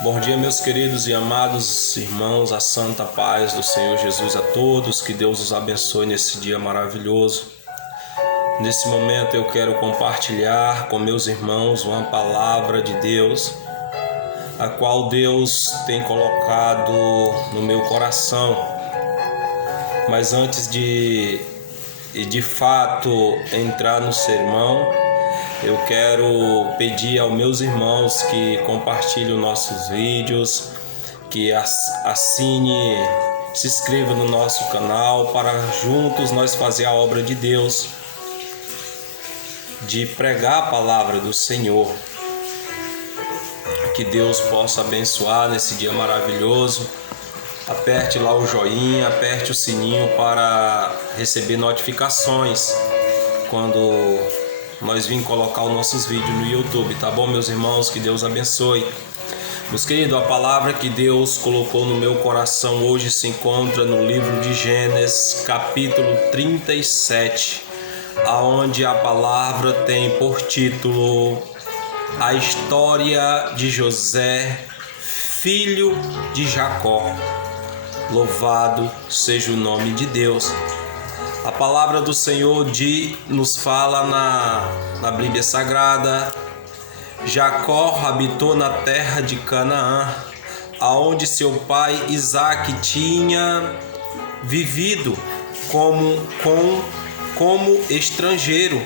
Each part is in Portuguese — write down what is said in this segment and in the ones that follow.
Bom dia, meus queridos e amados irmãos, a santa paz do Senhor Jesus a todos, que Deus os abençoe nesse dia maravilhoso. Nesse momento eu quero compartilhar com meus irmãos uma palavra de Deus, a qual Deus tem colocado no meu coração. Mas antes de fato entrar no sermão, eu quero pedir aos meus irmãos que compartilhem os nossos vídeos, que assine, se inscreva no nosso canal para juntos nós fazer a obra de Deus, de pregar a palavra do Senhor. Que Deus possa abençoar nesse dia maravilhoso. Aperte lá o joinha, aperte o sininho para receber notificações quando nós vim colocar os nossos vídeos no YouTube, tá bom, meus irmãos? Que Deus abençoe. Meus queridos, a palavra que Deus colocou no meu coração hoje se encontra no livro de Gênesis, capítulo 37, aonde a palavra tem por título a história de José, filho de Jacó. Louvado seja o nome de Deus. A palavra do Senhor nos fala na Bíblia Sagrada: Jacó habitou na terra de Canaã, aonde seu pai Isaque tinha vivido como estrangeiro.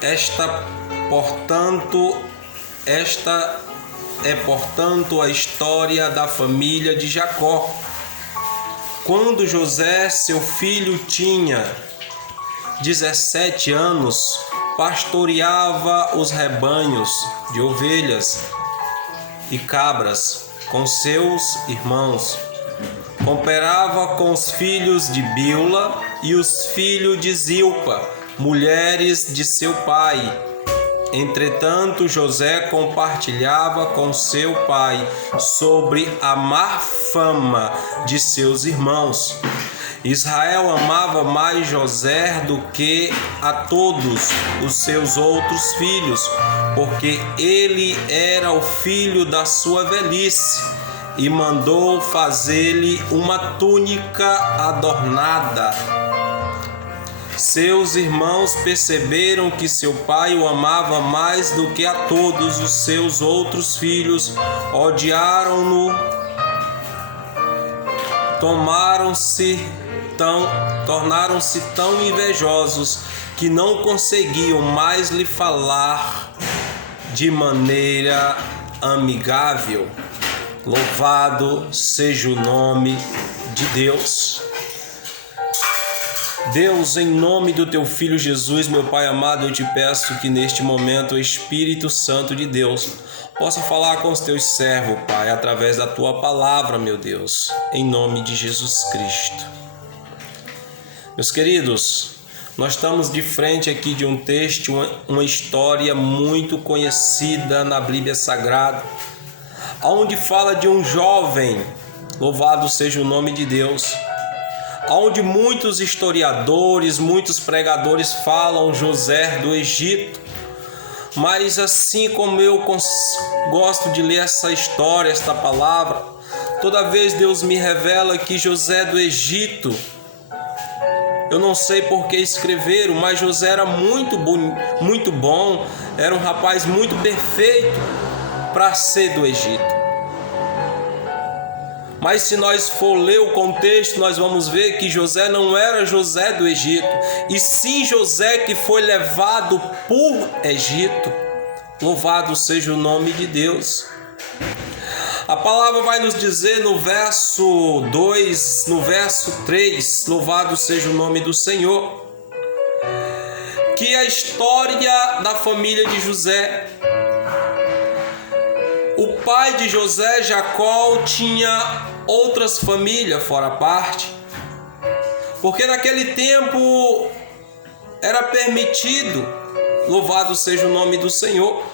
Esta é, portanto, a história da família de Jacó. Quando José, seu filho, tinha 17 anos, pastoreava os rebanhos de ovelhas e cabras com seus irmãos. Cooperava com os filhos de Bilha e os filhos de Zilpa, mulheres de seu pai. Entretanto, José compartilhava com seu pai sobre a má fama de seus irmãos. Israel amava mais José do que a todos os seus outros filhos, porque ele era o filho da sua velhice, e mandou fazer-lhe uma túnica adornada. Seus irmãos perceberam que seu pai o amava mais do que a todos os seus outros filhos, odiaram-no, tornaram-se tão invejosos que não conseguiam mais lhe falar de maneira amigável. Louvado seja o nome de Deus. Deus, em nome do teu Filho Jesus, meu Pai amado, eu te peço que neste momento o Espírito Santo de Deus possa falar com os teus servos, Pai, através da tua palavra, meu Deus, em nome de Jesus Cristo. Meus queridos, nós estamos de frente aqui de um texto, uma história muito conhecida na Bíblia Sagrada, onde fala de um jovem, louvado seja o nome de Deus, onde muitos historiadores, muitos pregadores falam José do Egito. Mas assim como eu gosto de ler essa história, esta palavra, toda vez Deus me revela que José do Egito, eu não sei por que escreveram, mas José era muito bom, era um rapaz muito perfeito para ser do Egito. Mas se nós for ler o contexto, nós vamos ver que José não era José do Egito, e sim José que foi levado por Egito. Louvado seja o nome de Deus. A palavra vai nos dizer no verso 2, no verso 3, louvado seja o nome do Senhor, que a história da família de José. O pai de José, Jacó, tinha outras famílias fora a parte, porque naquele tempo era permitido, louvado seja o nome do Senhor.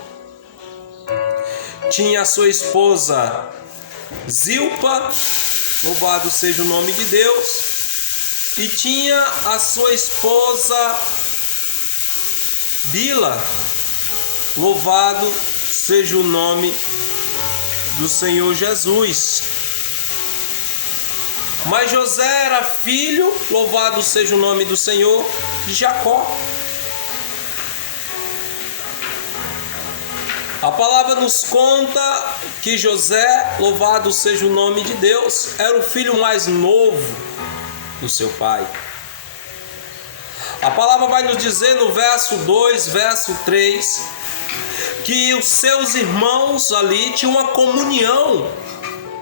Tinha a sua esposa Zilpa, louvado seja o nome de Deus, e tinha a sua esposa Bilha, louvado seja o nome do Senhor Jesus. Mas José era filho, louvado seja o nome do Senhor, de Jacó. A palavra nos conta que José, louvado seja o nome de Deus, era o filho mais novo do seu pai. A palavra vai nos dizer no verso 2, verso 3, que os seus irmãos ali tinham uma comunhão,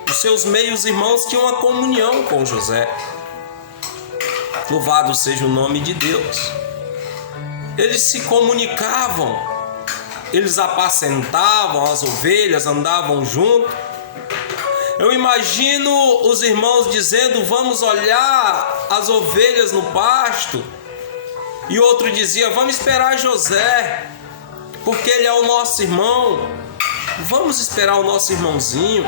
os seus meios irmãos tinham uma comunhão com José. Louvado seja o nome de Deus. Eles se comunicavam, eles apacentavam as ovelhas, andavam juntos. Eu imagino os irmãos dizendo: vamos olhar as ovelhas no pasto. E outro dizia: vamos esperar José, porque ele é o nosso irmão. Vamos esperar o nosso irmãozinho.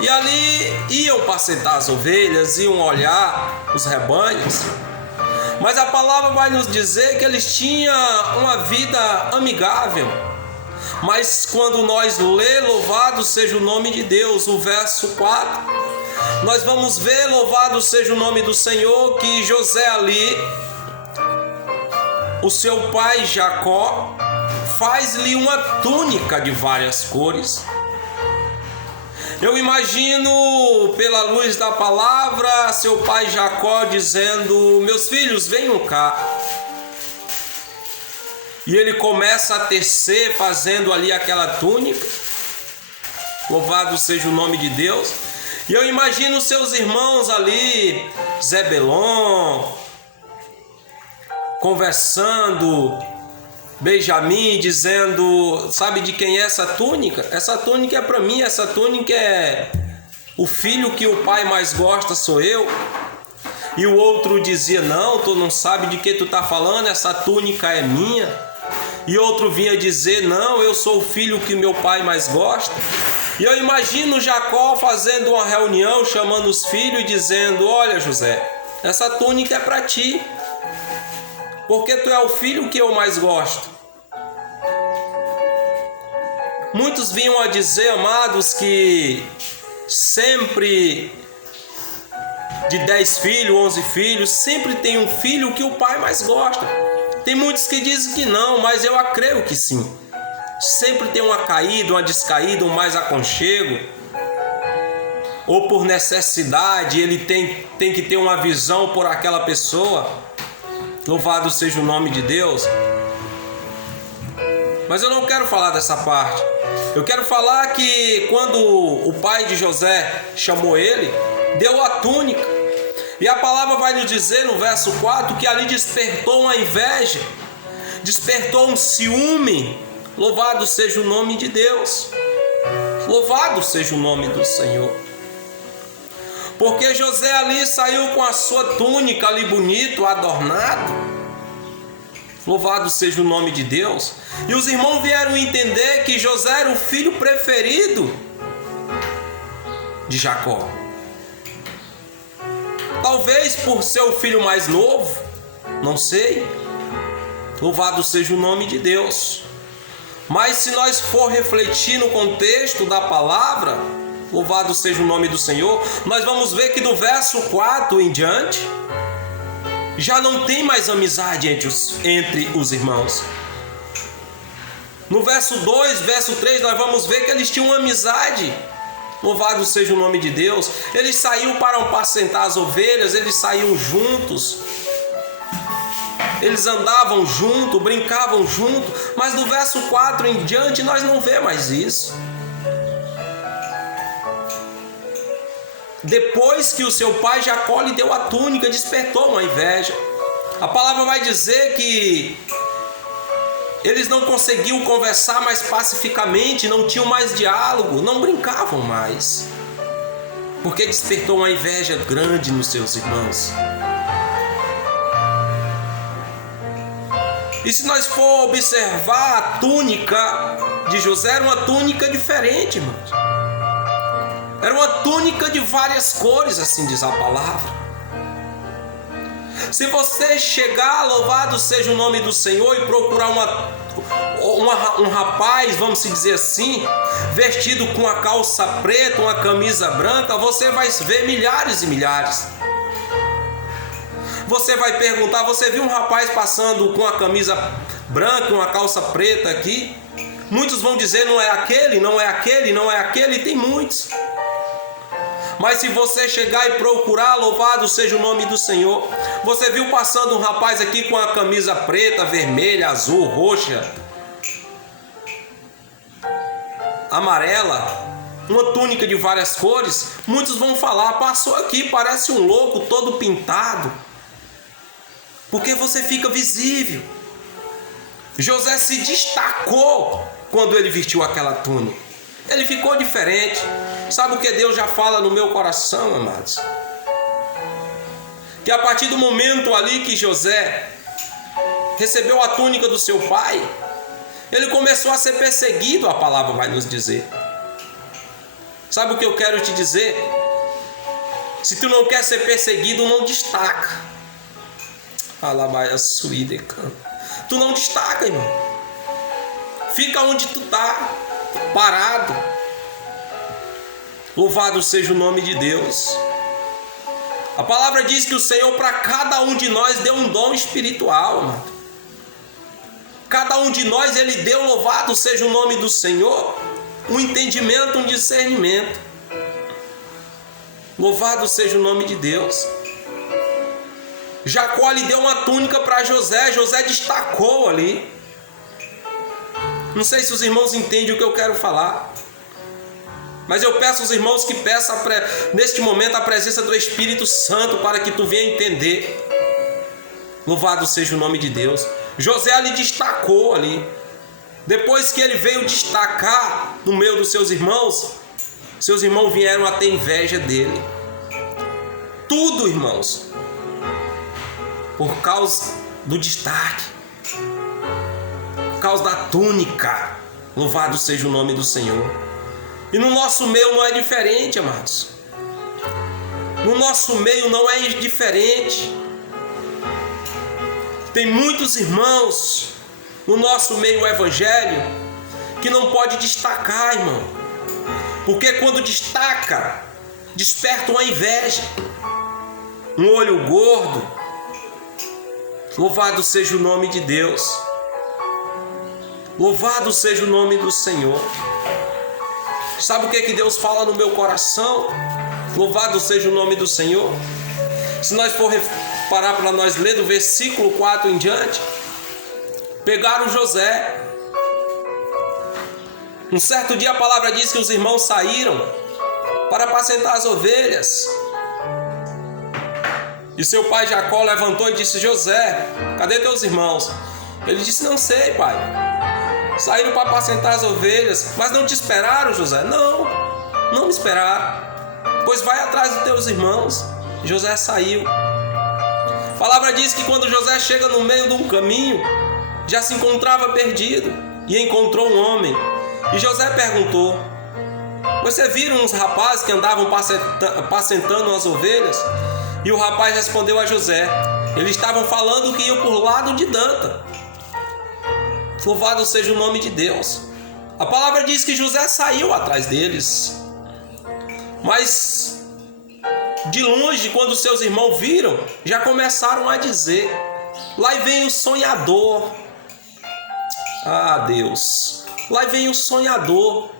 E ali iam pacentar as ovelhas, iam olhar os rebanhos. Mas a palavra vai nos dizer que eles tinham uma vida amigável. Mas quando nós lemos, louvado seja o nome de Deus, o verso 4, nós vamos ver, louvado seja o nome do Senhor, que José ali, o seu pai Jacó, faz-lhe uma túnica de várias cores. Eu imagino, pela luz da palavra, seu pai Jacó dizendo: meus filhos, venham cá. E ele começa a tecer, fazendo ali aquela túnica. Louvado seja o nome de Deus. E eu imagino seus irmãos ali, Zebelon, conversando, Benjamim dizendo: sabe de quem é essa túnica? Essa túnica é para mim, essa túnica é o filho que o pai mais gosta, sou eu. E o outro dizia: não, tu não sabe de que tu está falando, essa túnica é minha. E outro vinha dizer: não, eu sou o filho que meu pai mais gosta. E eu imagino Jacó fazendo uma reunião, chamando os filhos e dizendo: olha, José, essa túnica é para ti, porque tu é o filho que eu mais gosto. Muitos vinham a dizer, amados, que sempre de 10 filhos, 11 filhos, sempre tem um filho que o pai mais gosta. Tem muitos que dizem que não, mas eu acredito que sim. Sempre tem uma caída, uma descaída, um mais aconchego. Ou por necessidade, ele tem que ter uma visão por aquela pessoa. Louvado seja o nome de Deus. Mas eu não quero falar dessa parte. Eu quero falar que quando o pai de José chamou ele, deu a túnica. E a palavra vai nos dizer no verso 4 que ali despertou uma inveja, despertou um ciúme. Louvado seja o nome de Deus. Louvado seja o nome do Senhor. Porque José ali saiu com a sua túnica ali bonito, adornado. Louvado seja o nome de Deus. E os irmãos vieram entender que José era o filho preferido de Jacó. Talvez por ser o filho mais novo, não sei. Louvado seja o nome de Deus. Mas se nós for refletir no contexto da palavra, louvado seja o nome do Senhor, nós vamos ver que do verso 4 em diante, já não tem mais amizade entre os irmãos. No verso 2, verso 3, nós vamos ver que eles tinham uma amizade. Louvado seja o nome de Deus. Eles saíam para apacentar as ovelhas, eles saíam juntos. Eles andavam junto, brincavam junto. Mas do verso 4 em diante nós não vemos mais isso. Depois que o seu pai Jacó lhe deu a túnica, despertou uma inveja. A palavra vai dizer que eles não conseguiam conversar mais pacificamente, não tinham mais diálogo, não brincavam mais, porque despertou uma inveja grande nos seus irmãos. E se nós for observar, a túnica de José era uma túnica diferente, irmãos. Era uma túnica de várias cores, assim diz a palavra. Se você chegar, louvado seja o nome do Senhor, e procurar um rapaz, vamos dizer assim, vestido com uma calça preta, uma camisa branca, você vai ver milhares e milhares. Você vai perguntar, você viu um rapaz passando com uma camisa branca, uma calça preta aqui? Muitos vão dizer, não é aquele, não é aquele, não é aquele, e tem muitos. Mas se você chegar e procurar, louvado seja o nome do Senhor. Você viu passando um rapaz aqui com a camisa preta, vermelha, azul, roxa, amarela, uma túnica de várias cores. Muitos vão falar, passou aqui, parece um louco, todo pintado. Porque você fica visível. José se destacou quando ele vestiu aquela túnica. Ele ficou diferente. Sabe o que Deus já fala no meu coração, amados? Que a partir do momento ali que José recebeu a túnica do seu pai, ele começou a ser perseguido, a palavra vai nos dizer. Sabe o que eu quero te dizer? Se tu não quer ser perseguido, não destaca. Tu não destaca, irmão. Fica onde tu tá, parado. Louvado seja o nome de Deus. A palavra diz que o Senhor para cada um de nós deu um dom espiritual, amado. Cada um de nós ele deu, louvado seja o nome do Senhor, um entendimento, um discernimento. Louvado seja o nome de Deus. Jacó lhe deu uma túnica para José. José destacou ali. Não sei se os irmãos entendem o que eu quero falar, mas eu peço aos irmãos que peçam neste momento a presença do Espírito Santo para que tu venha entender. Louvado seja o nome de Deus. José lhe destacou ali. Depois que ele veio destacar no meio dos seus irmãos vieram a ter inveja dele. Tudo, irmãos, por causa do destaque, por causa da túnica. Louvado seja o nome do Senhor. E no nosso meio não é diferente, amados. No nosso meio não é diferente. Tem muitos irmãos no nosso meio evangélico que não pode destacar, irmão. Porque quando destaca, desperta uma inveja, um olho gordo. Louvado seja o nome de Deus. Louvado seja o nome do Senhor. Sabe o que Deus fala no meu coração? Louvado seja o nome do Senhor. Se nós for parar para nós ler do versículo 4 em diante, pegaram José. Um certo dia a palavra diz que os irmãos saíram para apacentar as ovelhas. E seu pai Jacó levantou e disse: José, cadê teus irmãos? Ele disse: não sei, pai. Saíram para apacentar as ovelhas. Mas não te esperaram, José? Não me esperaram. Pois vai atrás dos teus irmãos. José saiu. A palavra diz que quando José chega no meio de um caminho, já se encontrava perdido e encontrou um homem. E José perguntou: você viram uns rapazes que andavam apacentando as ovelhas? E o rapaz respondeu a José: eles estavam falando que iam por lado de Danta. Louvado seja o nome de Deus. A palavra diz que José saiu atrás deles. Mas de longe, quando seus irmãos viram, já começaram a dizer: lá vem o sonhador. Ah, Deus, lá vem o sonhador.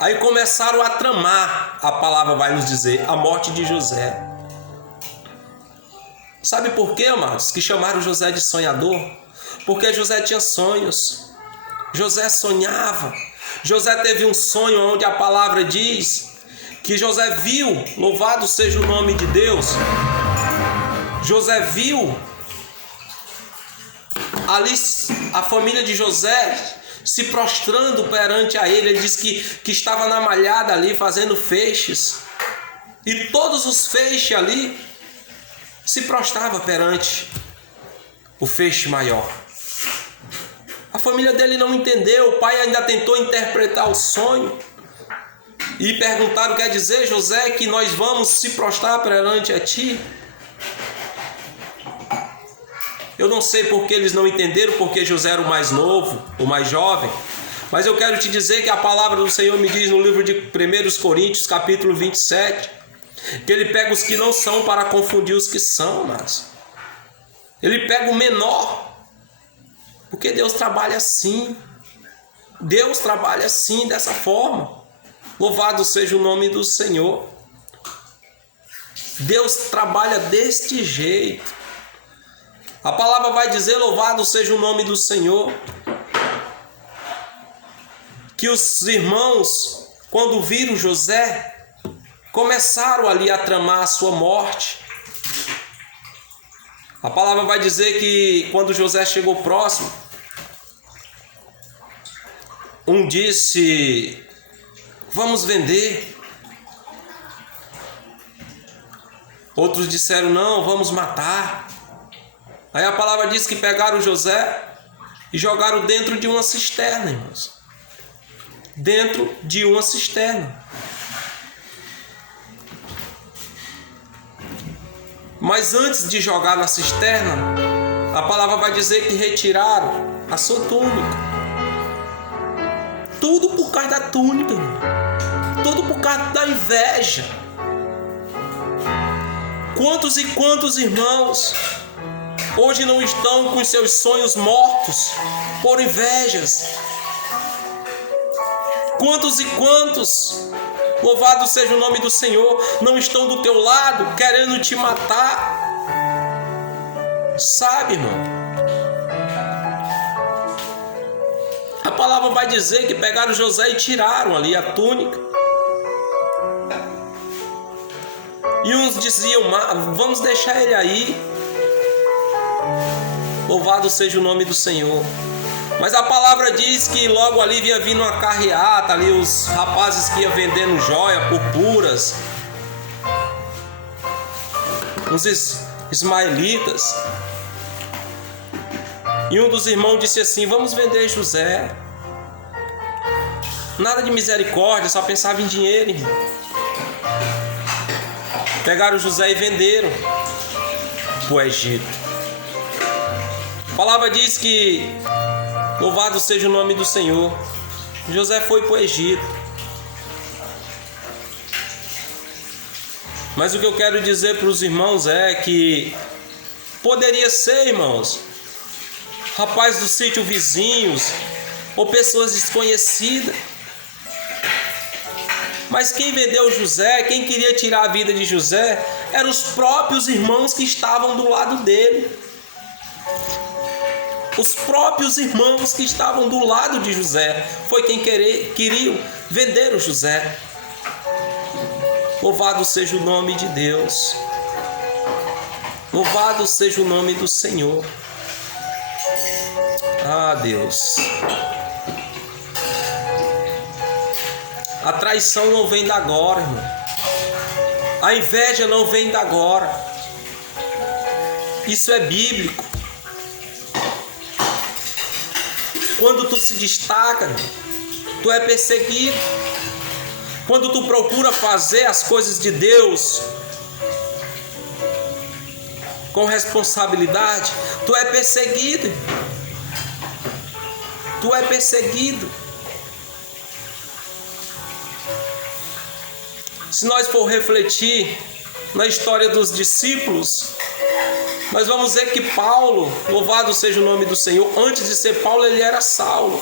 Aí começaram a tramar, a palavra vai nos dizer, a morte de José. Sabe por quê, amados, que chamaram José de sonhador? Porque José tinha sonhos. José sonhava. José teve um sonho onde a palavra diz que José viu, louvado seja o nome de Deus, José viu ali a família de José se prostrando perante a ele. Ele disse que estava na malhada ali fazendo feixes. E todos os feixes ali se prostravam perante o feixe maior. A família dele não entendeu. O pai ainda tentou interpretar o sonho. E perguntaram: quer dizer, José, que nós vamos se prostrar perante a ti? Eu não sei porque eles não entenderam, porque José era o mais novo, o mais jovem. Mas eu quero te dizer que a palavra do Senhor me diz no livro de 1 Coríntios, capítulo 27, que ele pega os que não são para confundir os que são, mas ele pega o menor, porque Deus trabalha assim. Deus trabalha assim, dessa forma. Louvado seja o nome do Senhor. Deus trabalha deste jeito. A palavra vai dizer, louvado seja o nome do Senhor, que os irmãos, quando viram José, começaram ali a tramar a sua morte. A palavra vai dizer que quando José chegou próximo, um disse, vamos vender. Outros disseram, não, vamos matar. Aí a palavra diz que pegaram José e jogaram dentro de uma cisterna, irmãos. Dentro de uma cisterna. Mas antes de jogar na cisterna, a palavra vai dizer que retiraram a sua túnica. Tudo por causa da túnica, irmão. Tudo por causa da inveja. Quantos e quantos irmãos hoje não estão com seus sonhos mortos por invejas? Quantos e quantos, louvado seja o nome do Senhor, não estão do teu lado querendo te matar? Sabe, irmão? A palavra vai dizer que pegaram José e tiraram ali a túnica. E uns diziam, vamos deixar ele aí. Louvado seja o nome do Senhor. Mas a palavra diz que logo ali vinha vindo uma carreata, ali os rapazes que iam vendendo joia, purpuras, uns ismaelitas. E um dos irmãos disse assim, vamos vender José. Nada de misericórdia, só pensava em dinheiro, irmão. Pegaram José e venderam para o Egito. A palavra diz que, louvado seja o nome do Senhor, José foi para o Egito. Mas o que eu quero dizer para os irmãos é que poderia ser, irmãos, rapaz do sítio vizinhos ou pessoas desconhecidas. Mas quem vendeu José, quem queria tirar a vida de José, eram os próprios irmãos que estavam do lado dele. Os próprios irmãos que estavam do lado de José foi quem queriam vender o José. Louvado seja o nome de Deus. Louvado seja o nome do Senhor. Ah, Deus. A traição não vem da agora, irmão. A inveja não vem da agora. Isso é bíblico. Quando tu se destaca, tu é perseguido. Quando tu procura fazer as coisas de Deus com responsabilidade, tu é perseguido. Tu é perseguido. Se nós for refletir na história dos discípulos, nós vamos ver que Paulo, louvado seja o nome do Senhor, antes de ser Paulo, ele era Saulo.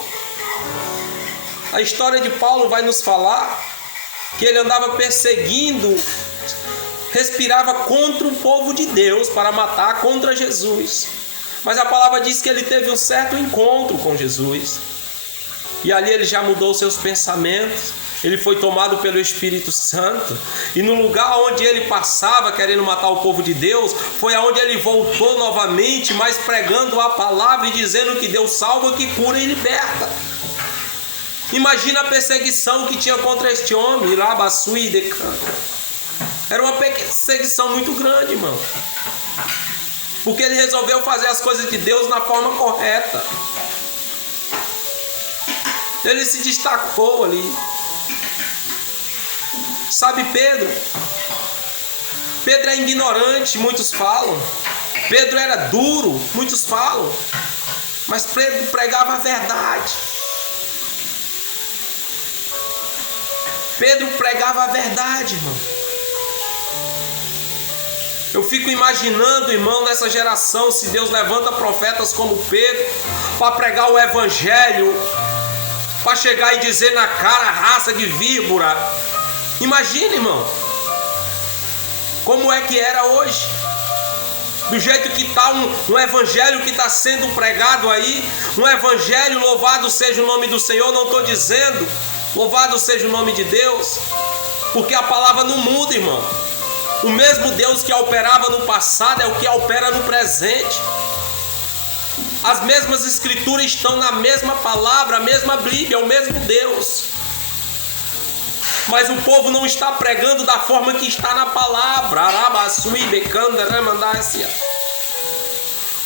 A história de Paulo vai nos falar que ele andava perseguindo, respirava contra o povo de Deus para matar contra Jesus. Mas a palavra diz que ele teve um certo encontro com Jesus. E ali ele já mudou seus pensamentos. Ele foi tomado pelo Espírito Santo. E no lugar onde ele passava querendo matar o povo de Deus, foi aonde ele voltou novamente, mas pregando a palavra e dizendo que Deus salva, que cura e liberta. Imagina a perseguição que tinha contra este homem. Era uma perseguição muito grande, irmão. Porque ele resolveu fazer as coisas de Deus na forma correta. Ele se destacou ali. Sabe Pedro? Pedro é ignorante, muitos falam. Pedro era duro, muitos falam, mas Pedro pregava a verdade. Pedro pregava a verdade, irmão. Eu fico imaginando, irmão, nessa geração, se Deus levanta profetas como Pedro para pregar o evangelho, para chegar e dizer na cara, raça de víbora. Imagina, irmão, como é que era hoje. Do jeito que está um evangelho que está sendo pregado aí, um evangelho, louvado seja o nome do Senhor, não estou dizendo, louvado seja o nome de Deus, porque a palavra não muda, irmão. O mesmo Deus que operava no passado é o que opera no presente. As mesmas escrituras estão na mesma palavra, a mesma Bíblia, é o mesmo Deus. Mas o povo não está pregando da forma que está na palavra.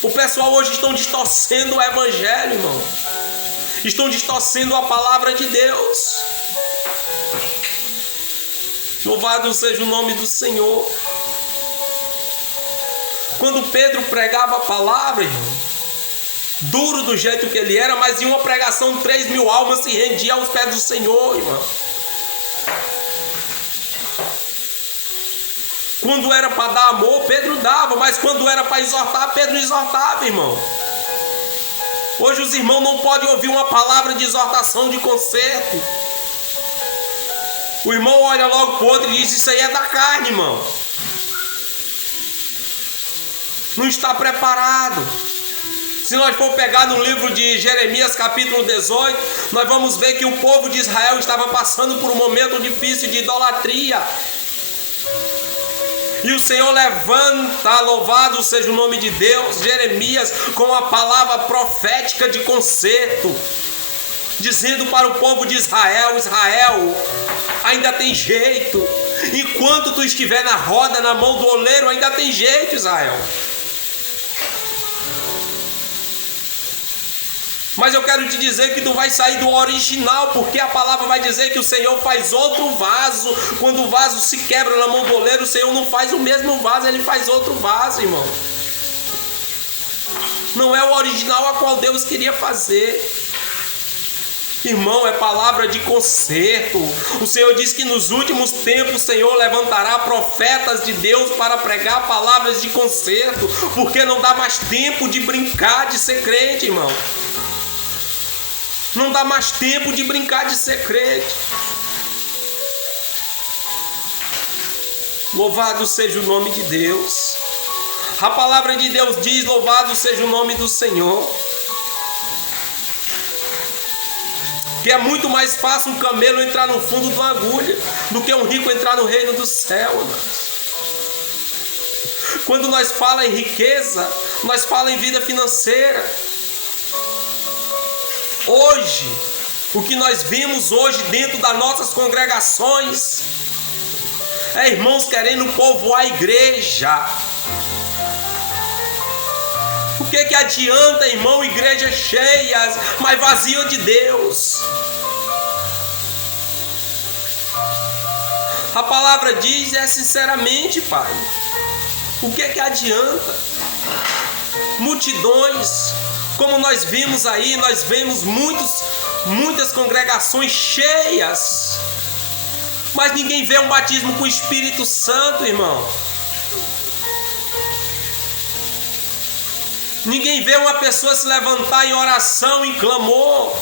O pessoal hoje estão distorcendo o evangelho, irmão. Estão distorcendo a palavra de Deus. Louvado seja o nome do Senhor. Quando Pedro pregava a palavra, irmão, duro do jeito que ele era, mas em uma pregação 3.000 almas se rendiam aos pés do Senhor, irmão. Quando era para dar amor, Pedro dava, mas quando era para exortar, Pedro exortava, irmão. Hoje os irmãos não podem ouvir uma palavra de exortação, de conserto. O irmão olha logo para o outro e diz: isso aí é da carne, irmão. Não está preparado. Se nós for pegar no livro de Jeremias capítulo 18, nós vamos ver que o povo de Israel estava passando por um momento difícil de idolatria. E o Senhor levanta, louvado seja o nome de Deus, Jeremias, com a palavra profética de conserto, dizendo para o povo de Israel: Israel, ainda tem jeito. Enquanto tu estiver na roda, na mão do oleiro, ainda tem jeito, Israel. Mas eu quero te dizer que tu vai sair do original, porque a palavra vai dizer que o Senhor faz outro vaso. Quando o vaso se quebra na mão do oleiro, o Senhor não faz o mesmo vaso, Ele faz outro vaso, irmão. Não é o original a qual Deus queria fazer. Irmão, é palavra de conserto. O Senhor diz que nos últimos tempos o Senhor levantará profetas de Deus para pregar palavras de conserto, porque não dá mais tempo de brincar de ser crente, irmão. Não dá mais tempo de brincar de ser crente. Louvado seja o nome de Deus. A palavra de Deus diz: louvado seja o nome do Senhor. Que é muito mais fácil um camelo entrar no fundo de uma agulha do que um rico entrar no reino do céu, irmãos. Quando nós falamos em riqueza, nós falamos em vida financeira. Hoje, o que nós vemos hoje dentro das nossas congregações é irmãos querendo povoar a igreja. O que adianta, irmão, igrejas cheias, mas vazias de Deus? A palavra diz, sinceramente, Pai, o que adianta? Multidões, como nós vimos aí, nós vemos muitas congregações cheias, mas ninguém vê um batismo com o Espírito Santo, irmão. Ninguém vê uma pessoa se levantar em oração, em clamor.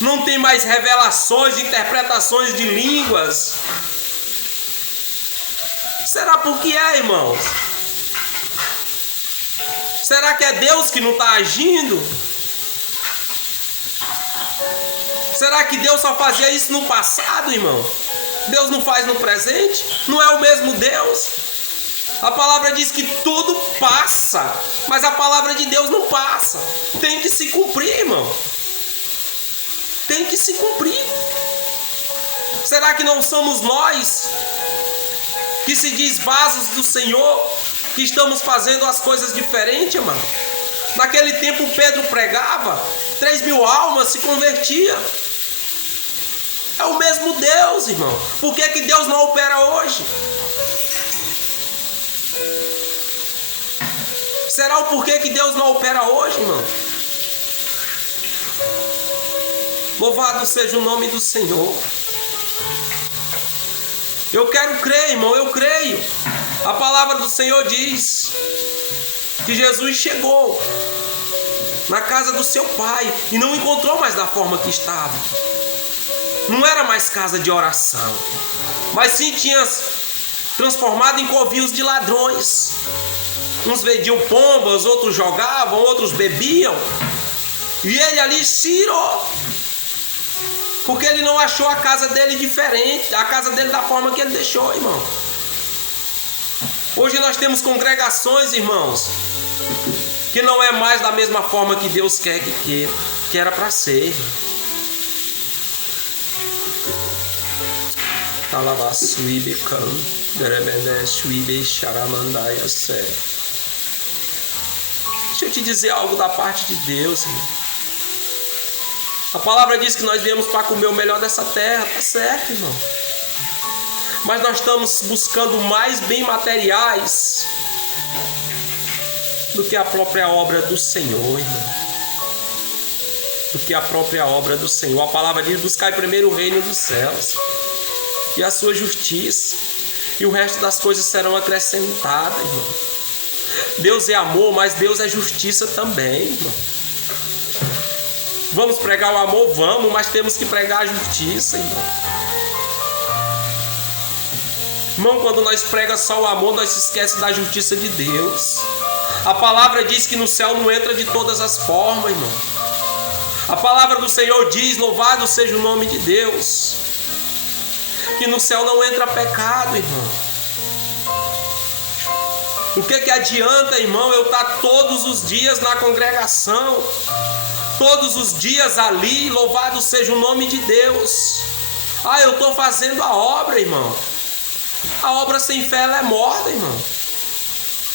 Não tem mais revelações, interpretações de línguas. Será por que é, irmãos? Será que é Deus que não está agindo? Será que Deus só fazia isso no passado, irmão? Deus não faz no presente? Não é o mesmo Deus? A palavra diz que tudo passa, mas a palavra de Deus não passa. Tem que se cumprir, irmão. Tem que se cumprir. Será que não somos nós, que se diz vasos do Senhor, que estamos fazendo as coisas diferentes, irmão? Naquele tempo Pedro pregava, 3.000 almas se convertiam. É o mesmo Deus, irmão. Por que Deus não opera hoje? Será o porquê que Deus não opera hoje, irmão? Louvado seja o nome do Senhor. Eu quero crer, irmão, eu creio. A palavra do Senhor diz que Jesus chegou na casa do seu pai e não encontrou mais da forma que estava. Não era mais casa de oração, mas sim tinha transformado em covios de ladrões. Uns vendiam pombas, outros jogavam, outros bebiam. E ele ali se irou, porque ele não achou a casa dele diferente, a casa dele da forma que ele deixou, irmão. Hoje nós temos congregações, irmãos, que não é mais da mesma forma que Deus quer que era para ser. Deixa eu te dizer algo da parte de Deus, irmão. A palavra diz que nós viemos para comer o melhor dessa terra, tá certo, irmão? Mas nós estamos buscando mais bem materiais do que a própria obra do Senhor, irmão. Do que a própria obra do Senhor. A palavra diz: buscai primeiro o reino dos céus e a sua justiça, e o resto das coisas serão acrescentadas, irmão. Deus é amor, mas Deus é justiça também, irmão. Vamos pregar o amor? Vamos, mas temos que pregar a justiça, irmão. Irmão, quando nós pregamos só o amor, nós se esquecemos da justiça de Deus. A palavra diz que no céu não entra de todas as formas, irmão. A palavra do Senhor diz: louvado seja o nome de Deus, que no céu não entra pecado, irmão. O que adianta, irmão, eu estar todos os dias na congregação, todos os dias ali, louvado seja o nome de Deus. Ah, eu estou fazendo a obra, irmão. A obra sem fé, ela é morta, irmão.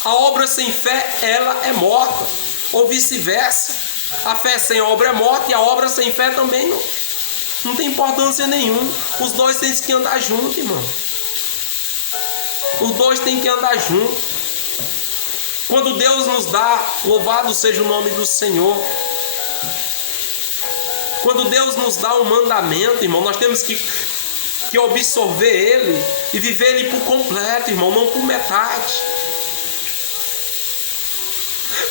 A obra sem fé, ela é morta. Ou vice-versa. A fé sem obra é morta e a obra sem fé também não tem importância nenhuma. Os dois têm que andar juntos, irmão. Os dois têm que andar juntos. Quando Deus nos dá, louvado seja o nome do Senhor. Quando Deus nos dá um mandamento, irmão, nós temos que absorver ele e viver ele por completo, irmão, não por metade.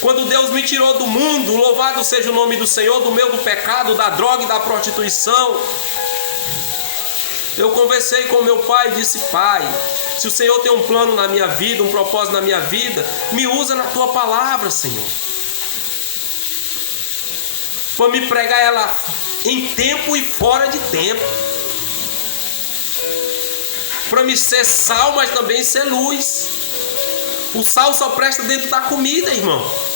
Quando Deus me tirou do mundo, louvado seja o nome do Senhor, do meu, do pecado, da droga e da prostituição, eu conversei com meu pai e disse: pai, se o Senhor tem um plano na minha vida, um propósito na minha vida, me usa na tua palavra, Senhor, para me pregar ela em tempo e fora de tempo, para me ser sal, mas também ser luz. O sal só presta dentro da comida, irmão.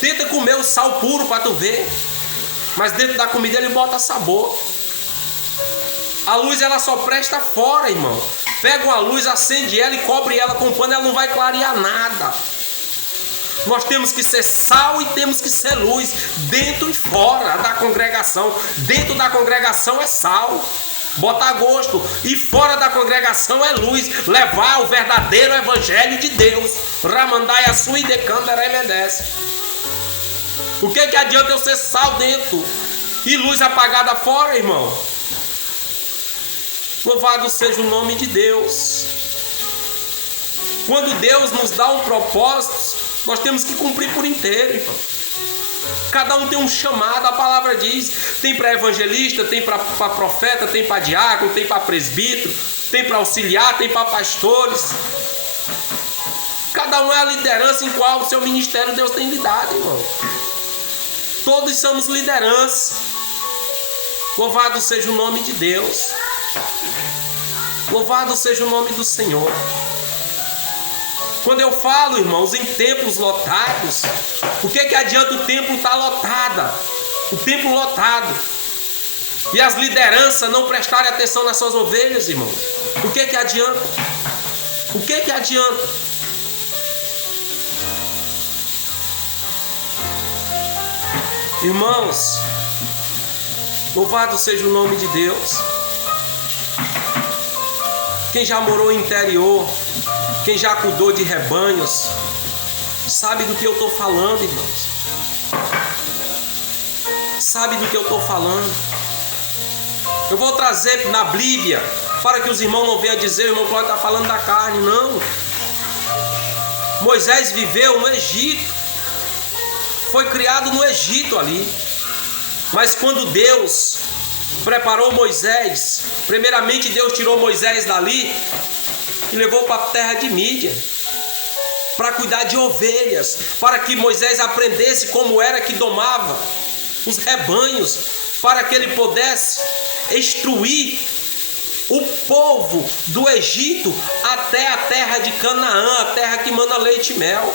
Tenta comer o sal puro para tu ver, mas dentro da comida ele bota sabor. A luz, ela só presta fora, irmão. Pega uma luz, acende ela e cobre ela com pano, ela não vai clarear nada. Nós temos que ser sal e temos que ser luz, dentro e fora da congregação. Dentro da congregação é sal, bota gosto, e fora da congregação é luz, levar o verdadeiro evangelho de Deus. Ramandai a sua e decanda remedece. O que adianta eu ser sal dentro e luz apagada fora, irmão? Louvado seja o nome de Deus. Quando Deus nos dá um propósito, nós temos que cumprir por inteiro, irmão. Cada um tem um chamado, a palavra diz. Tem para evangelista, tem para profeta, tem para diácono, tem para presbítero, tem para auxiliar, tem para pastores. Cada um é a liderança em qual o seu ministério Deus tem lhe dado, irmão. Todos somos liderança. Louvado seja o nome de Deus. Louvado seja o nome do Senhor. Quando eu falo, irmãos, em templos lotados, o que adianta o templo estar lotado? O templo lotado. E as lideranças não prestarem atenção nas suas ovelhas, irmãos. O que adianta? O que adianta? Irmãos, louvado seja o nome de Deus. Quem já morou no interior, quem já cuidou de rebanhos, Sabe do que eu estou falando, irmãos? Sabe do que eu estou falando? Eu vou trazer na Bíblia, para que os irmãos não venham dizer, o irmão Cláudio está falando da carne. Não. Moisés viveu no Egito. Foi criado no Egito ali. Mas quando Deus preparou Moisés, primeiramente Deus tirou Moisés dali e levou para a terra de Mídia, para cuidar de ovelhas, para que Moisés aprendesse como era que domava os rebanhos, para que ele pudesse instruir o povo do Egito até a terra de Canaã, a terra que mana leite e mel.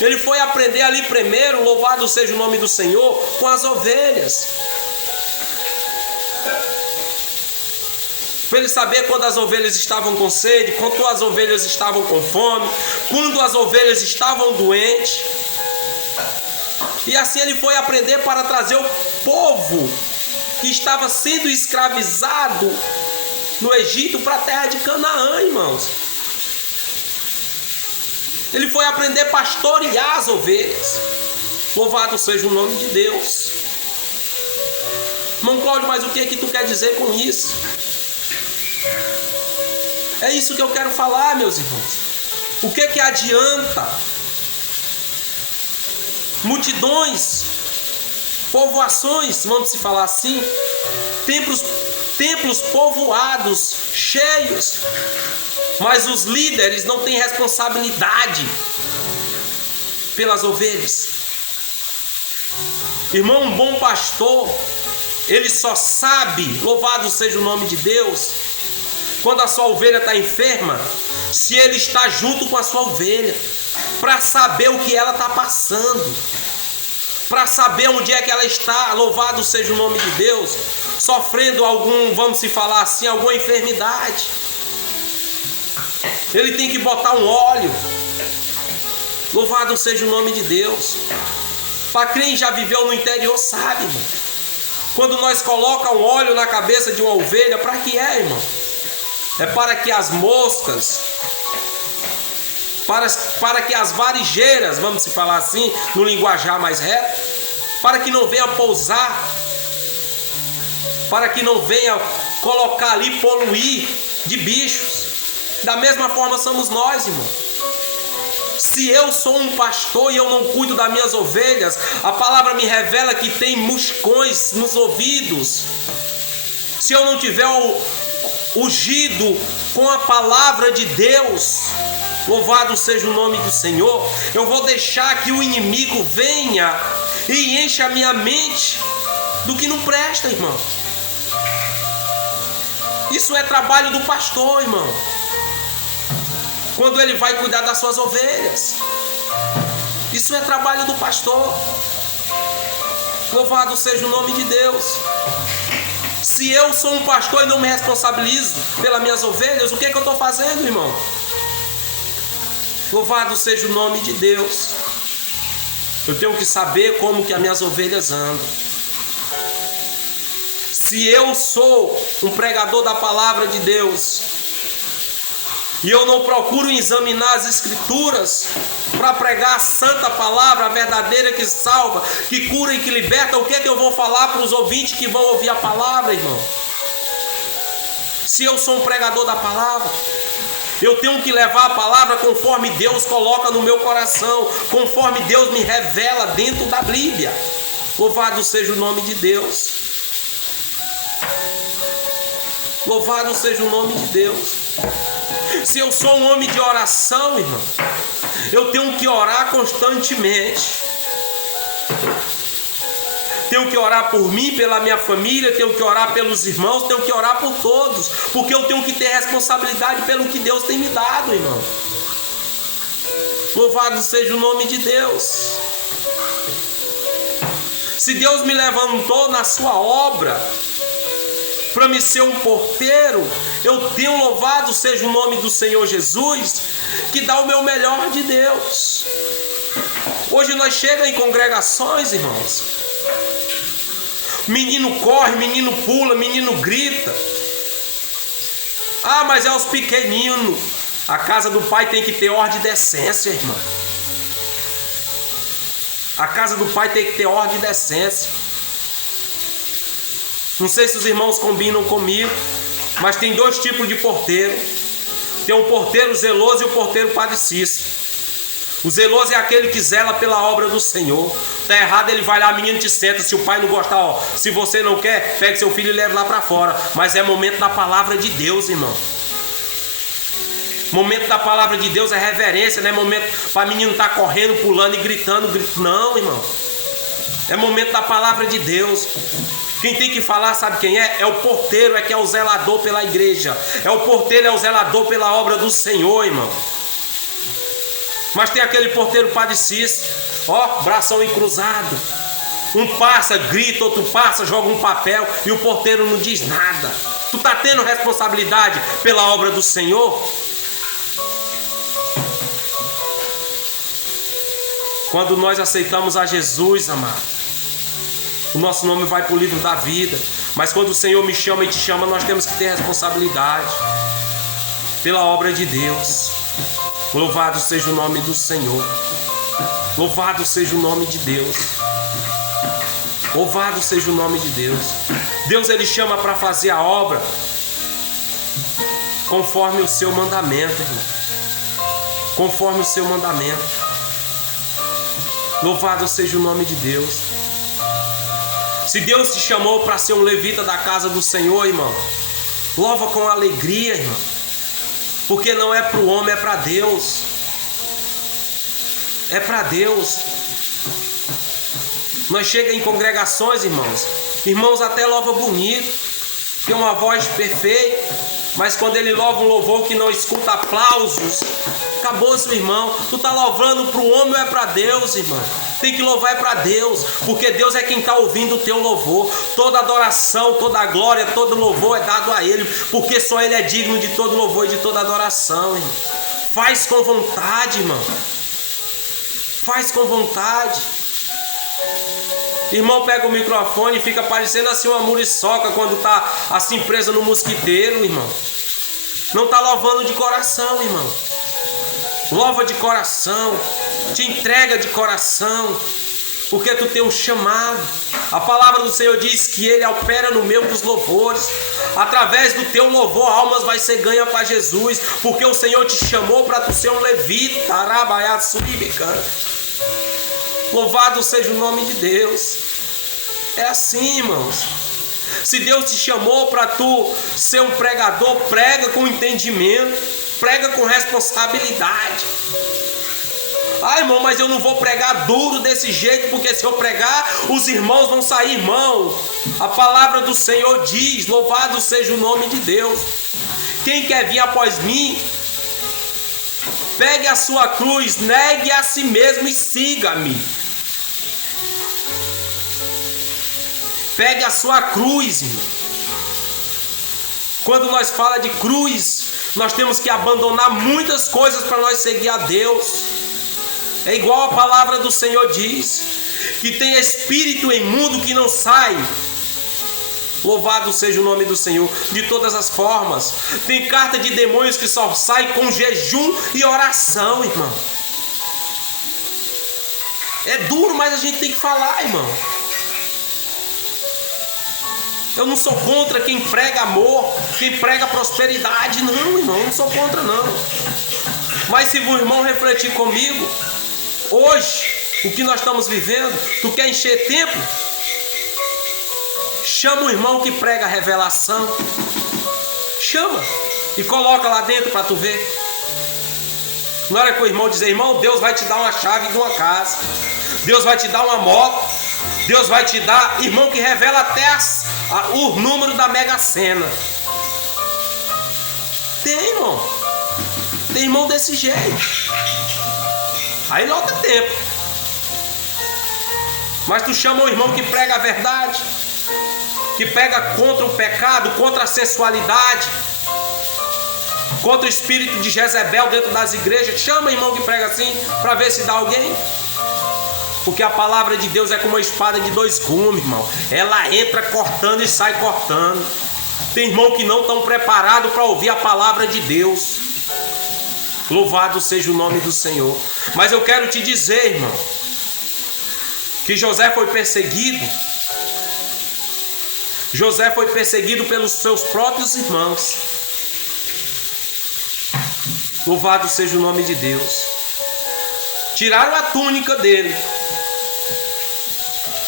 Ele foi aprender ali primeiro, louvado seja o nome do Senhor, com as ovelhas. Para ele saber quando as ovelhas estavam com sede, quando as ovelhas estavam com fome, quando as ovelhas estavam doentes. E assim ele foi aprender para trazer o povo que estava sendo escravizado no Egito para a terra de Canaã, irmãos. Ele foi aprender a pastorear as ovelhas. Louvado seja o nome de Deus. Irmão Cláudio, mas o que é que tu quer dizer com isso? É isso que eu quero falar, meus irmãos. O que é que adianta multidões, povoações, vamos se falar assim, templos povoados, cheios, mas os líderes não têm responsabilidade pelas ovelhas? Irmão, um bom pastor, ele só sabe, louvado seja o nome de Deus, quando a sua ovelha está enferma, se ele está junto com a sua ovelha, para saber o que ela está passando, para saber onde é que ela está, louvado seja o nome de Deus, sofrendo algum, vamos se falar assim, alguma enfermidade. Ele tem que botar um óleo, louvado seja o nome de Deus. Para quem já viveu no interior sabe, irmão, quando nós colocamos um óleo na cabeça de uma ovelha, para que é, irmão? É para que as moscas, para que as varigeiras, vamos se falar assim, no linguajar mais reto, para que não venha pousar, para que não venha colocar ali, poluir de bichos. Da mesma forma somos nós, irmão. Se eu sou um pastor e eu não cuido das minhas ovelhas, a palavra me revela que tem moscões nos ouvidos. Se eu não tiver ungido com a palavra de Deus, louvado seja o nome do Senhor, eu vou deixar que o inimigo venha e encha a minha mente do que não presta, irmão. Isso é trabalho do pastor, irmão, quando ele vai cuidar das suas ovelhas. Isso é trabalho do pastor. Louvado seja o nome de Deus. Se eu sou um pastor e não me responsabilizo pelas minhas ovelhas, o que é que eu estou fazendo, irmão? Louvado seja o nome de Deus. Eu tenho que saber como que as minhas ovelhas andam. Se eu sou um pregador da palavra de Deus e eu não procuro examinar as escrituras para pregar a santa palavra, a verdadeira que salva, que cura e que liberta, o que é que eu vou falar para os ouvintes que vão ouvir a palavra, irmão? Se eu sou um pregador da palavra, eu tenho que levar a palavra conforme Deus coloca no meu coração, conforme Deus me revela dentro da Bíblia. Louvado seja o nome de Deus. Louvado seja o nome de Deus. Se eu sou um homem de oração, irmão, eu tenho que orar constantemente. Tenho que orar por mim, pela minha família, tenho que orar pelos irmãos, tenho que orar por todos, porque eu tenho que ter responsabilidade pelo que Deus tem me dado, irmão. Louvado seja o nome de Deus. Se Deus me levantou na sua obra para me ser um porteiro, eu tenho, louvado seja o nome do Senhor Jesus, que dá o meu melhor de Deus. Hoje nós chegamos em congregações, irmãos, menino corre, menino pula, menino grita. Ah, mas é os pequeninos. A casa do pai tem que ter ordem e decência, irmão. A casa do Pai tem que ter ordem e decência. Não sei se os irmãos combinam comigo, mas tem dois tipos de porteiro. Tem o porteiro zeloso e o porteiro padecido. O zeloso é aquele que zela pela obra do Senhor. Tá errado, ele vai lá, menino, te senta. Se o pai não gostar, ó, se você não quer, pegue seu filho e leve lá para fora. Mas é momento da palavra de Deus, irmão. Momento da palavra de Deus é reverência, não é momento para menino estar correndo, pulando e gritando. Não, irmão. É momento da palavra de Deus. Quem tem que falar, sabe quem é? É o porteiro, é que é o zelador pela igreja. É o porteiro, é o zelador pela obra do Senhor, irmão. Mas tem aquele porteiro padecido, ó, bração encruzado. Um passa, grita, outro passa, joga um papel e o porteiro não diz nada. Tu tá tendo responsabilidade pela obra do Senhor? Quando nós aceitamos a Jesus, amado, o nosso nome vai para o livro da vida. Mas quando o Senhor me chama e te chama, nós temos que ter responsabilidade pela obra de Deus. Louvado seja o nome do Senhor. Louvado seja o nome de Deus. Louvado seja o nome de Deus. Deus, ele chama para fazer a obra conforme o seu mandamento, irmão. Conforme o seu mandamento. Louvado seja o nome de Deus. Se Deus te chamou para ser um levita da casa do Senhor, irmão, louva com alegria, irmão. Porque não é para o homem, é para Deus. É para Deus. Nós chegamos em congregações, irmãos até louva bonito, tem uma voz perfeita, mas quando ele louva um louvor que não escuta aplausos, acabou-se o irmão. Tu tá louvando para o homem ou é para Deus, irmão? Tem que louvar é para Deus, porque Deus é quem está ouvindo o teu louvor. Toda adoração, toda glória, todo louvor é dado a Ele, porque só Ele é digno de todo louvor e de toda adoração, irmão. Faz com vontade, irmão. Faz com vontade. Irmão, pega o microfone e fica parecendo assim uma muriçoca quando tá assim presa no mosquiteiro, irmão. Não tá louvando de coração, irmão. Louva de coração, te entrega de coração, porque tu tem um chamado. A palavra do Senhor diz que Ele opera no meio dos louvores. Através do teu louvor, almas vai ser ganha para Jesus, porque o Senhor te chamou para tu ser um levita. Louvado seja o nome de Deus. É assim, irmãos. Se Deus te chamou para tu ser um pregador, prega com entendimento, prega com responsabilidade. Ah, irmão, mas eu não vou pregar duro desse jeito, porque se eu pregar, os irmãos vão sair, irmão. A palavra do Senhor diz: louvado seja o nome de Deus. Quem quer vir após mim, pegue a sua cruz, negue a si mesmo e siga-me. Pegue a sua cruz, irmão. Quando nós falamos de cruz, nós temos que abandonar muitas coisas para nós seguir a Deus. É igual a palavra do Senhor diz, que tem espírito imundo que não sai. Louvado seja o nome do Senhor. De todas as formas, tem carta de demônios que só sai com jejum e oração, irmão. É duro, mas a gente tem que falar, irmão. Eu não sou contra quem prega amor, quem prega prosperidade. Não, irmão, eu não sou contra, não. Mas se o irmão refletir comigo, hoje, o que nós estamos vivendo, tu quer encher tempo? Chama o irmão que prega a revelação. Chama e coloca lá dentro para tu ver. Na hora que o irmão dizer: irmão, Deus vai te dar uma chave de uma casa, Deus vai te dar uma moto, Deus vai te dar, irmão, que revela até o número da Mega Sena. Tem, irmão. Tem irmão desse jeito. Aí não dá tempo. Mas tu chama o irmão que prega a verdade, que pega contra o pecado, contra a sensualidade, contra o espírito de Jezebel dentro das igrejas. Chama o irmão que prega assim, para ver se dá alguém. Porque a palavra de Deus é como uma espada de dois gumes, irmão. Ela entra cortando e sai cortando. Tem irmão que não estão preparados para ouvir a palavra de Deus. Louvado seja o nome do Senhor. Mas eu quero te dizer, irmão, que José foi perseguido. José foi perseguido pelos seus próprios irmãos. Louvado seja o nome de Deus. Tiraram a túnica dele,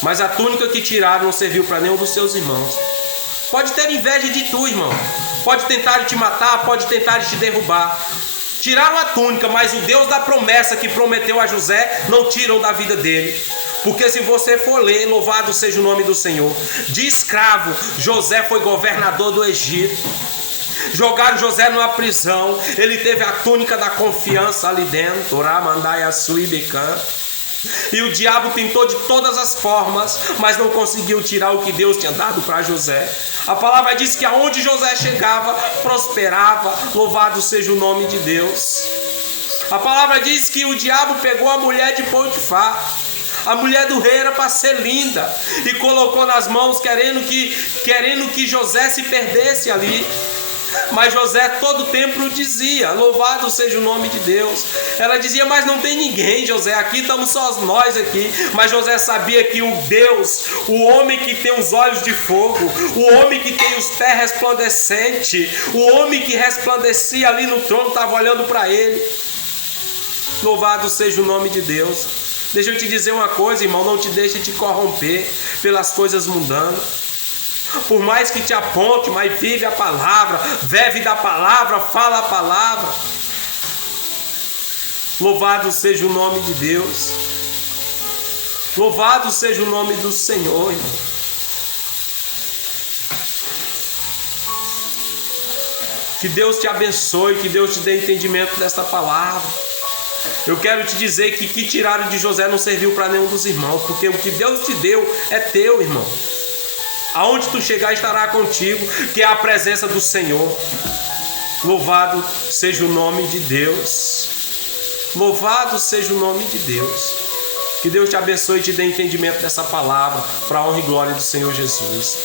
mas a túnica que tiraram não serviu para nenhum dos seus irmãos. Pode ter inveja de tu, irmão. Pode tentar te matar, pode tentar te derrubar. Tiraram a túnica, mas o Deus da promessa que prometeu a José não tiram da vida dele. Porque se você for ler, louvado seja o nome do Senhor, de escravo, José foi governador do Egito. Jogaram José numa prisão, ele teve a túnica da confiança ali dentro. E o diabo tentou de todas as formas, mas não conseguiu tirar o que Deus tinha dado para José. A palavra diz que aonde José chegava, prosperava. Louvado seja o nome de Deus. A palavra diz que o diabo pegou a mulher de Potifar. A mulher do rei era para ser linda, e colocou nas mãos querendo que José se perdesse ali. Mas José todo tempo dizia, louvado seja o nome de Deus. Ela dizia, mas não tem ninguém, José, aqui estamos só nós aqui. Mas José sabia que o Deus, o homem que tem os olhos de fogo, o homem que tem os pés resplandecentes, o homem que resplandecia ali no trono, estava olhando para ele. Louvado seja o nome de Deus. Deixa eu te dizer uma coisa, irmão, não te deixe te corromper pelas coisas mundanas. Por mais que te aponte, mas vive a palavra, vive da palavra, fala a palavra. Louvado seja o nome de Deus. Louvado seja o nome do Senhor, irmão. Que Deus te abençoe, que Deus te dê entendimento desta palavra. Eu quero te dizer que tiraram de José não serviu para nenhum dos irmãos, porque o que Deus te deu é teu, irmão. Aonde tu chegar estará contigo, que é a presença do Senhor. Louvado seja o nome de Deus. Louvado seja o nome de Deus. Que Deus te abençoe e te dê entendimento dessa palavra, para a honra e glória do Senhor Jesus.